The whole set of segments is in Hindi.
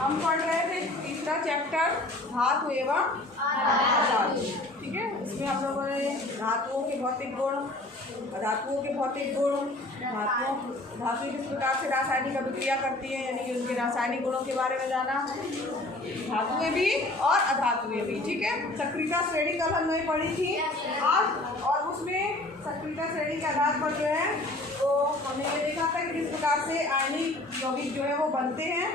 हम पढ़ रहे थे तीसरा चैप्टर धातु एवं अधातु। ठीक है, इसमें हम लोगों ने धातुओं के भौतिक गुण, धातुओं के भौतिक गुण, धातु किस प्रकार से रासायनिक अभिक्रिया करती है, यानी कि उनके रासायनिक गुणों के बारे में जाना, धातुएं भी और अधातुएं भी। ठीक है, सक्रियता श्रेणी कल हमने पढ़ी थी आज, और उसमें सक्रियता श्रेणी के आधार पर जो है तो हमने ये देखा था कि किस प्रकार से आयनिक यौगिक जो है वो बनते हैं,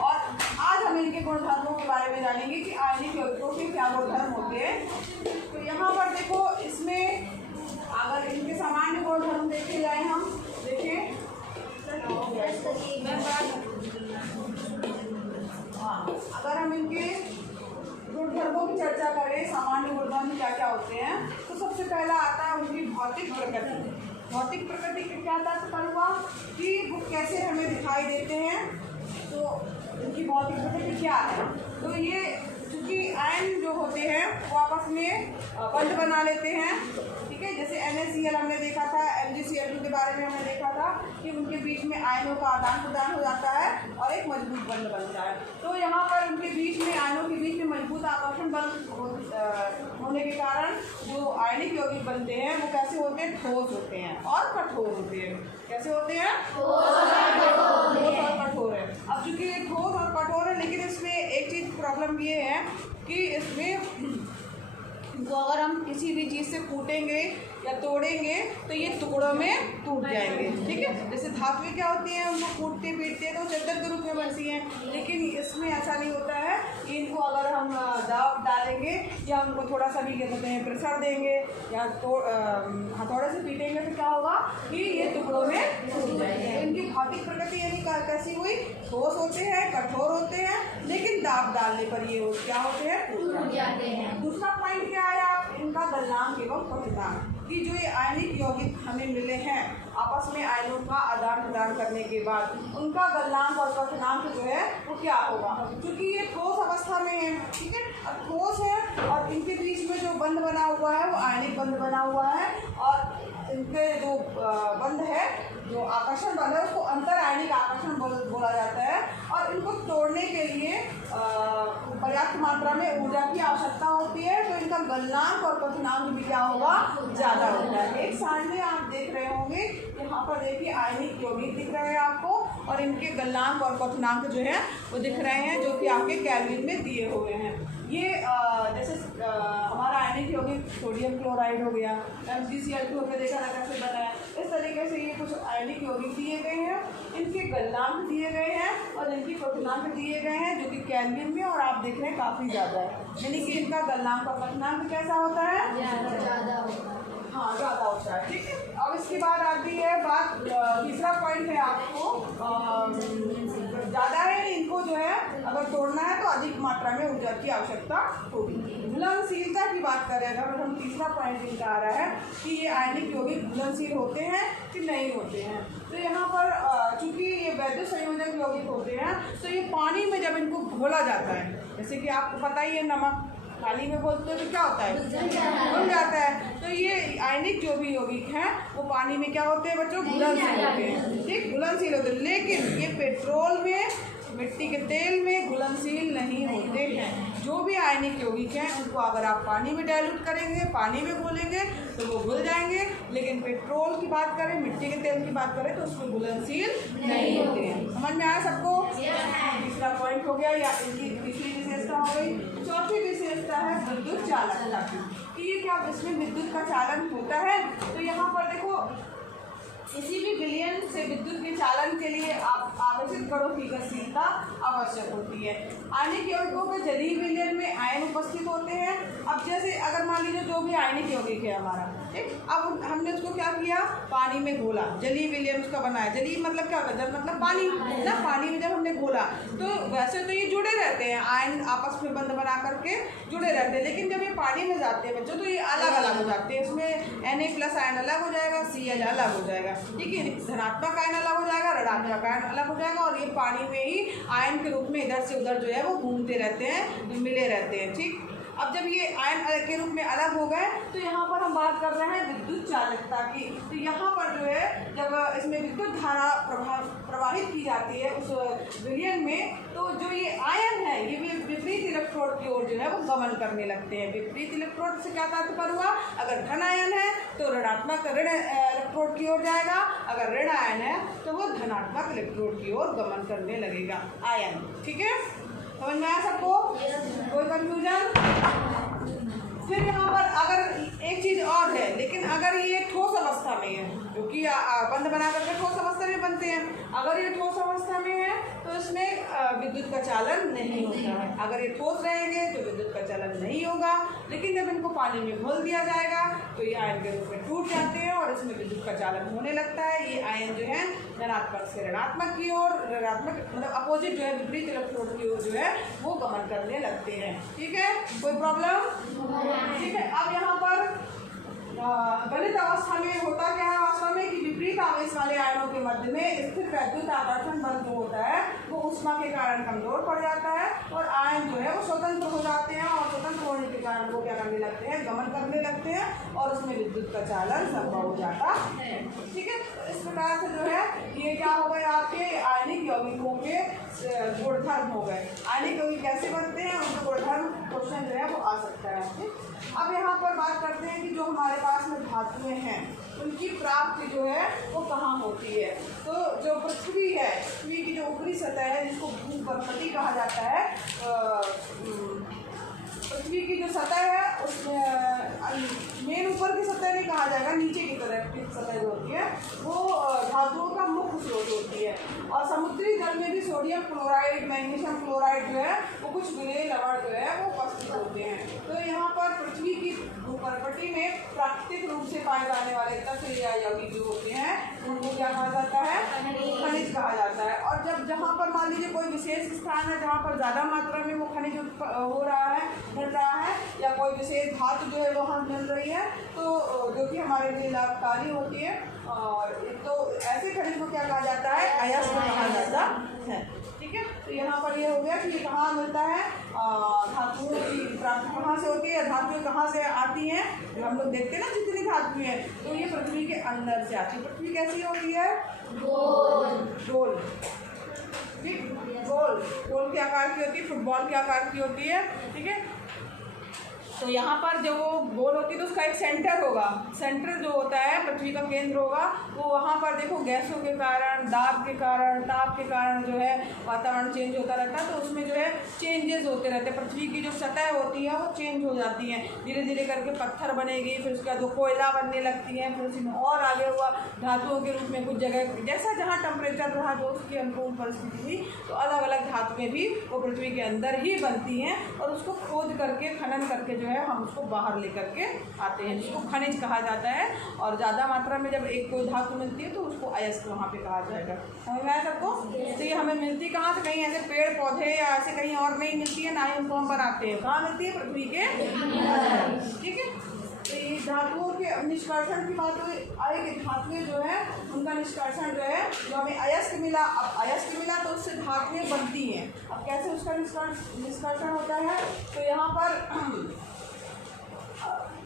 और आज हम इनके गुणधर्मों के बारे में जानेंगे कि आयनिक यौगिकों के क्या गुणधर्म होते हैं। तो यहाँ पर देखो, इसमें अगर इनके सामान्य गुणधर्म देखे जाए, हम देखें अगर हम इनके गुणधर्मों की चर्चा करें, सामान्य गुणधर्म क्या क्या होते हैं, तो सबसे पहला आता है उनकी भौतिक प्रकृति। भौतिक प्रकृति का क्या तात्पर्य हुआ कि वो कैसे हमें दिखाई देते हैं, तो उनकी भौतिक प्रकृति क्या है। तो ये चूँकि आयन जो होते हैं वो आपस में बंध बना लेते हैं। ठीक है, जैसे NaCl हमने देखा था, MgCl2 के बारे में हमने देखा था कि उनके बीच में आयनों का आदान प्रदान हो जाता है और एक मजबूत बंध बनता है। तो यहाँ पर उनके बीच में, आयनों के बीच में मजबूत आकर्षण बल होने के कारण जो आयनिक यौगिक बनते हैं वो कैसे होते हैं, ठोस होते हैं और कठोर होते हैं। कैसे होते हैं, ठोस और कठोर है। अब चूंकि ये ठोस और कठोर है, लेकिन इसमें एक चीज़ प्रॉब्लम ये है कि इसमें तो अगर हम किसी भी चीज़ से कूटेंगे या तोड़ेंगे तो ये टुकड़ों में टूट जाएंगे। ठीक है, जैसे धातुएं क्या होती हैं, उनको कूटते पीटते हैं तो चद्दर के रूप में बनती हैं, लेकिन इसमें ऐसा नहीं होता है कि इनको अगर हम दाब डालेंगे या उनको थोड़ा सा भी क्या कहते हैं प्रेशर देंगे या हथौड़े से पीटेंगे तो क्या होगा कि ये टुकड़ों में टूट जाएंगे। इनकी भौतिक प्रकृति यानी कैसी हुई, ठोस होते हैं, कठोर होते हैं, लेकिन दाब डालने पर ये क्या होते हैं, टूट जाते हैं। दूसरा पॉइंट क्या आया, इनका गलनांक एवं क्वथनांक, कि जो ये आयनिक यौगिक हमें मिले हैं आपस में आयनों का आदान प्रदान करने के बाद उनका गलनांक और क्वथनांक जो है वो क्या होगा, क्योंकि ये ठोस अवस्था में है। ठीक है, अब ठोस है और इनके बीच में जो बंध बना हुआ है वो आयनिक बंध बना हुआ है, और इनके जो बंध है, जो आकर्षण बल है उसको अंतर आयनिक आकर्षण बल बोला जाता है, और इनको तोड़ने के लिए पर्याप्त मात्रा में ऊर्जा की आवश्यकता होती है। तो इनका गलनांक और क्वथनांक भी क्या होगा, ज़्यादा होता है। एक सारणी आप देख रहे होंगे, यहाँ पर देखिए आयनिक यौगिक दिख रहे हैं आपको, और इनके गलनांक और क्वथनांक जो है वो दिख रहे हैं, जो कि आपके केल्विन में दिए हुए हैं। ये जैसे हमारा आयनिक यौगिक सोडियम क्लोराइड हो गया, MgCl2 हमने देखा था कैसे बना है, इस तरीके से ये कुछ आयनिक यौगिक दिए गए हैं, इनके गलनांक दिए गए हैं और इनके क्वथनांक दिए गए हैं, जो कि केल्विन में, और आप देख रहे हैं काफ़ी ज़्यादा है, यानी कि इनका गलनांक और क्वथनांक कैसा होता है, ज़्यादा होता है। हाँ, ज़्यादा होता है। ठीक है, अब इसके बाद आती है बात, तीसरा पॉइंट है आपको, ज़्यादा है इनको जो है अगर तोड़ना है तो अधिक मात्रा में ऊर्जा की आवश्यकता होगी। घुलनशीलता की बात करें अगर हम, तीसरा पॉइंट इनका आ रहा है कि ये आयनिक यौगिक घुलनशील होते हैं कि नहीं होते हैं। तो यहाँ पर चूँकि ये वैद्युत संयोजक यौगिक होते हैं, तो ये पानी में जब इनको घोला जाता है, जैसे कि आपको पता ही है नमक पानी में घोलते हैं तो क्या होता है, घुल जाता है। तो ये आयनिक जो भी यौगिक हैं वो पानी में क्या होते हैं बच्चों, घुलनशील होते हैं। ठीक, घुलनशील होते हैं, लेकिन ये पेट्रोल में, मिट्टी के तेल में घुलनशील नहीं होते हैं। जो भी आयनिक यौगिक हैं उनको अगर आप पानी में डाइल्यूट करेंगे, पानी में घोलेंगे तो वो घुल जाएंगे, लेकिन पेट्रोल की बात करें, मिट्टी के तेल की बात करें तो उसमें घुलनशील नहीं होते हैं। समझ में आया सबको? तीसरा पॉइंट हो गया, या इनकी तीसरी विशेषता हो गई। चौथी विशेषता है विद्युत चालकता की, ये क्या इसमें विद्युत का चालन होता है। तो यहाँ पर देखो, किसी भी विलयन से विद्युत के चालन के लिए आप आवेशित कणों की गतिशीलता आवश्यक होती है। आयनिक यौगिकों के जलीय विलयन में आयन उपस्थित होते हैं। अब जैसे अगर मान लीजिए जो भी आयनिक यौगिक है हमारा, ठीक, अब हमने उसको क्या किया, पानी में घोला, जलीय विलयन उसका बनाया। जलीय मतलब क्या होता है, जल मतलब पानी ना, पानी में जब हमने घोला तो वैसे तो ये जुड़े रहते हैं, आयन आपस में बंध बना करके जुड़े रहते हैं, लेकिन जब ये पानी में जाते हैं बच्चों तो ये अलग अलग हो जाते हैं। इसमें Na+ आयन अलग हो जाएगा, Cl अलग हो जाएगा। ठीक है, धनात्मक आयन अलग हो जाएगा, ऋणात्मक आयन अलग हो जाएगा, और ये पानी में ही आयन के रूप में इधर से उधर जो है वो घूमते रहते हैं, मिले रहते हैं। ठीक, अब जब ये आयन के रूप में अलग हो गए तो यहाँ पर हम बात कर रहे हैं विद्युत चालकता की। तो यहाँ पर जो है जब इसमें विद्युत धारा प्रवाहित की जाती है उस विलयन में, तो जो इलेक्ट्रोड की ओर जो है वो गमन करने लगते हैं। विपरीत इलेक्ट्रोड से क्या तात्पर्य हुआ, अगर धन आयन है तो ऋणात्मक ऋण इलेक्ट्रोड की ओर जाएगा, अगर ऋण आयन है तो वो धनात्मक इलेक्ट्रोड की ओर गमन करने लगेगा आयन। ठीक है, समझ में आया सबको? कोई कंफ्यूजन? फिर यहाँ पर अगर एक चीज़ और है, लेकिन अगर ये ठोस अवस्था में है, क्योंकि बंद बना करके ठोस अवस्था में बनते हैं, अगर ये ठोस अवस्था में है तो इसमें विद्युत का चालन नहीं होता है। अगर ये ठोस रहेंगे तो विद्युत का चालन नहीं होगा, लेकिन जब इनको पानी में घोल दिया जाएगा तो ये आयन के रूप में टूट जाते हैं और इसमें विद्युत का चालन होने लगता है। ये आयन जो है धनात्मक से ऋणात्मक की ओर, ऋणात्मक मतलब अपोजिट जो है विपरीत इलेक्ट्रोड की ओर जो है वो गमन करने लगते हैं। ठीक है, कोई प्रॉब्लम? ठीक है, अब यहाँ पर गलित अवस्था में होता क्या है वास्तव में कि विपरीत आवेश वाले आयनों के मध्य में स्थित वैद्युत आकर्षण बल जो होता है वो ऊष्मा के कारण कमजोर पड़ जाता है और आयन जो है वो स्वतंत्र हो जाते हैं, और स्वतंत्र होने के कारण वो क्या करने लगते हैं, गमन करने लगते हैं और उसमें विद्युत का चालन संभव हो जाता है। ठीक है, इस प्रकार से जो है ये क्या हो गए, आपके आयनिक यौगिकों के गुणधर्म हो गए। आयनिक यौगिक कैसे बनते हैं उनके गुणधर्म क्वेश्चन जो है वो आ सकता है। अब यहाँ पर बात करते हैं कि जो हमारे पास में धातुएं हैं उनकी प्राप्ति जो है वो कहाँ होती है। तो जो पृथ्वी है, पृथ्वी की जो ऊपरी सतह है जिसको भूपर्पटी कहा जाता है, पृथ्वी की जो सतह है उसमें मेन ऊपर की सतह नहीं कहा जाएगा, नीचे की तरफ की सतह जो होती है वो धातुओं का मुख्य स्रोत होती है। और समुद्री जल में भी सोडियम क्लोराइड, मैग्नीशियम क्लोराइड जो है वो कुछ विलेय लवण जो है वो उपस्थित होते हैं। तो यहाँ पर पृथ्वी की भूपर्पटी में प्राकृतिक रूप से पाए जाने वाले तत्व या यौगिक जो होते हैं उनको क्या कहा जाता है, खनिज कहा जाता है। और जब जहाँ पर मान लीजिए कोई विशेष स्थान है जहाँ पर ज़्यादा मात्रा में वो खनिज हो रहा है, मिल रहा है, या कोई विशेष धातु जो है वो हम मिल रही है तो जो कि हमारे लिए लाभकारी होती है, और तो ऐसे खनिज को क्या कहा जाता है, अयस्क कहा जाता है। ठीक है, तो यहाँ पर ये हो गया कि ये कहाँ मिलता है, धातुओं की प्राप्ति कहाँ से होती है, धातुएं कहाँ से आती हैं। जो हम लोग देखते हैं ना जितनी धातुएं हैं तो ये पृथ्वी के अंदर से आती है। पृथ्वी कैसी होती है, गोल, ठीक, गोल के आकार की होती है, फुटबॉल के आकार की होती है। ठीक है, तो यहाँ पर जो वो गोल होती है तो उसका एक सेंटर होगा, सेंटर जो होता है पृथ्वी का केंद्र होगा, वो वहाँ पर देखो गैसों के कारण, दाब के कारण, ताप के कारण जो है वातावरण चेंज होता रहता है, तो उसमें जो है चेंजेस होते रहते हैं। पृथ्वी की जो सतह होती है वो चेंज हो जाती है, धीरे धीरे करके पत्थर बनेगी, फिर उसके बाद वो कोयला बनने लगती है, फिर उसमें और आगे हुआ धातुओं के रूप में कुछ जगह जैसा जहाँ टेम्परेचर रहा जो उसकी अनुकूल परिस्थिति हुई तो अलग अलग धातुएँ भी वो पृथ्वी के अंदर ही बनती हैं, और उसको खोद करके खनन करके जो है हम उसको बाहर लेकर के आते हैं, जिसको खनिज कहा जाता है। और ज़्यादा मात्रा में जब एक कोई धातु मिलती है तो उसको अयस्क वहाँ पे कहा जाएगा। समझ में आया सबको? तो ये हमें मिलती कहाँ से, कहीं ऐसे पेड़ पौधे या ऐसे कहीं और नहीं मिलती है, ना ही उनको हम बनाते हैं। कहाँ मिलती है, पृथ्वी के। ठीक है, तो ये धातुओं के निष्कर्षण की बात आई कि धातुएं जो है उनका निष्कर्षण जो है, जो हमें अयस्क मिला, अब अयस्क मिला तो उससे धातुएं बनती हैं। अब कैसे उसका निष्कर्षण होता है, तो यहाँ पर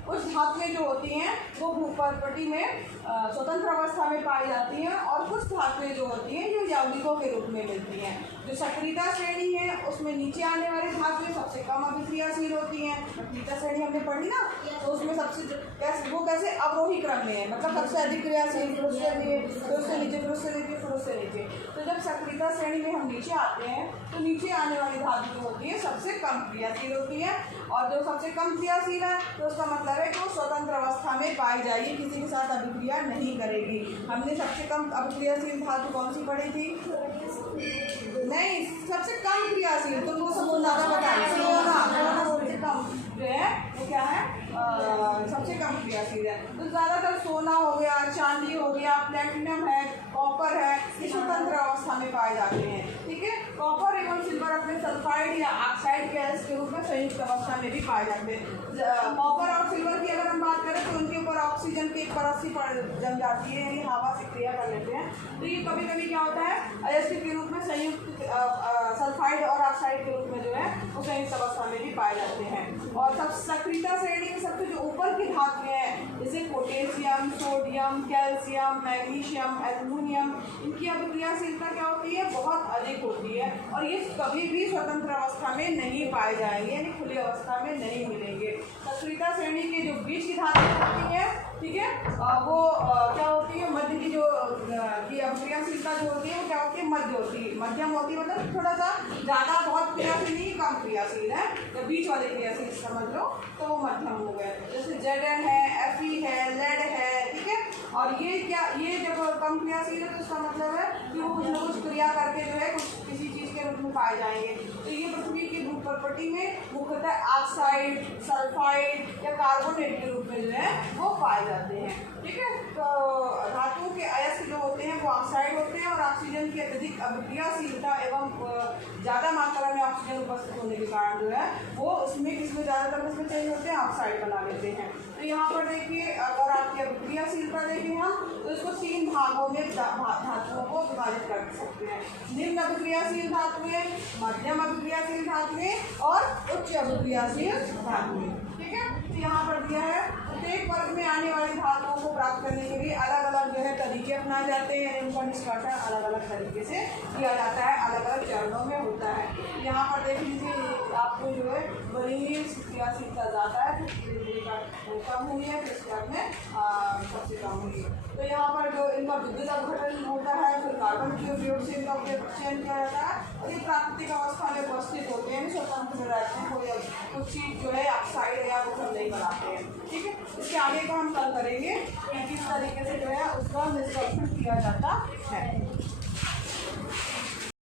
कुछ धातुएं जो होती हैं वो भूपर्पटी में स्वतंत्र अवस्था में पाई जाती हैं, और कुछ धातुएं जो होती हैं जो यौगिकों के रूप में मिलती हैं। जो सक्रियता श्रेणी है उसमें नीचे आने वाली धातुएं सबसे कम अभिक्रियाशील होती हैं। सक्रियता श्रेणी हमने पढ़ी ना, तो उसमें सबसे कैसे अवरोही क्रम में है, मतलब सबसे अधिक क्रियाशील, फिर उससे नीचे, फिर उससे नीचे, फिर उससे नीचे, फिर उससे नीचे। तो जब सक्रियता श्रेणी में हम नीचे आते हैं तो नीचे आने वाली धातु जो होती है सबसे कम क्रियाशील होती है, और जो सबसे कम क्रियाशील है तो उसका मतलब है कि वो स्वतंत्र अवस्था में पाई जाएगी, किसी के साथ अभिक्रिया नहीं करेगी। हमने सबसे कम अभिक्रियाशील धातु कौन सी पढ़ी थी? नहीं, सबसे कम क्रियाशील, तो वो सबसे ज़्यादा बताइए, सबसे कम जो है वो क्या है, सबसे कम क्रियाशील है। तो ज़्यादातर सोना हो गया, चांदी हो गया, प्लेटिनम है, कॉपर है, ये स्वतंत्र अवस्था में पाए जाते हैं। ठीक है, कॉपर एवं सिल्वर अपने सल्फाइड या ऑक्साइड गैस के रूप में संयुक्त अवस्था में भी पाए जाते हैं। कॉपर और सिल्वर की अगर हम बात करें तो उनके ऊपर ऑक्सीजन की एक परत सी जम जाती है, यानी हवा से क्रिया कर लेते हैं, तो ये कभी कभी क्या होता है अयस्क के रूप में संयुक्त सल्फाइड और ऑक्साइड के रूप में जो है वो संयुक्त अवस्था में भी पाए जाते हैं। और सब सक्रियता श्रेणी के सबसे जो ऊपर की धातुएं हैं जैसे potassium, sodium, calcium, magnesium, aluminium, इनकी अभिक्रियाशीलता क्या होती है, बहुत अधिक होती है और ये कभी भी स्वतंत्र अवस्था में नहीं पाए जाएंगे, यानी खुली अवस्था में नहीं मिलेंगे। सक्रियता श्रेणी के जो बीच की धातुएं होती है, ठीक है, वो क्या होती है, मध्य की जो की अभिक्रियाशीलता जो होती है वो क्या होती है, मध्य होती है, मध्यम होती है, मतलब थोड़ा सा ज़्यादा बहुत क्रियाशील नहीं, कम क्रियाशील है, या बीच वाले क्रियाशील समझ लो तो वो मध्यम हो गए। जैसे Zn है, Fe है, लेड है, ठीक है। और ये क्या, ये जब कम क्रियाशील है तो इसका मतलब है कि वो कुछ न कुछ क्रिया करके जो है कुछ किसी चीज़ के रूप में पाए जाएंगे। तो ये पृथ्वी की भू प्रॉपर्टी में मुख्यतः ऑक्साइड, सल्फाइड या कार्बोनेट के रूप में जो है वो पाए जाते हैं, ठीक है। तो धातुओं के अयस्क जो होते हैं वो ऑक्साइड होते हैं और ऑक्सीजन की अत्यधिक अभिक्रियाशीलता एवं ज़्यादा मात्रा में ऑक्सीजन उपस्थित होने के कारण जो है वो उसमें किसमें ज़्यादातर उसमें चाहिए होते हैं, ऑक्साइड बना लेते हैं। तो यहाँ पर देखिए, अगर आपकी अभिक्रियाशीलता देखें हम तो इसको 3 भागों में धातुओं को विभाजित कर सकते हैं। निम्न अभिक्रियाशील धातुएं, मध्यम अभिक्रियाशील धातुएं और उच्च अभिक्रियाशील धातुएं, ठीक है। तो यहाँ पर दिया है प्रत्येक वर्ग में आने वाली धातुओं को प्राप्त करने के लिए अलग अलग जो है तरीके अपनाए जाते हैं, यानी उनका निष्कासन अलग अलग तरीके से किया जाता है, अलग अलग चरणों में होता है। यहाँ पर देख लीजिए, आपको जो है बरीनी क्रियाशीलता ज़्यादा है तो धीरे धीरे कम हुई है, फिर इसके बाद में सबसे कम हुई है। तो यहाँ पर जो इनका विद्युत अपघटन होता है, फिर कार्बन के उपयोग से इनका चयन किया जाता है और ये प्राकृतिक अवस्था में उपस्थित होते हैं, स्वतंत्र रहते हैं, कोई कुछ चीज़ जो है ऑक्साइड या वो नहीं बनाते हैं, ठीक है। इसके आगे का हम कल करेंगे कि किस तरीके से जो है उसका निष्कर्षण किया जाता है।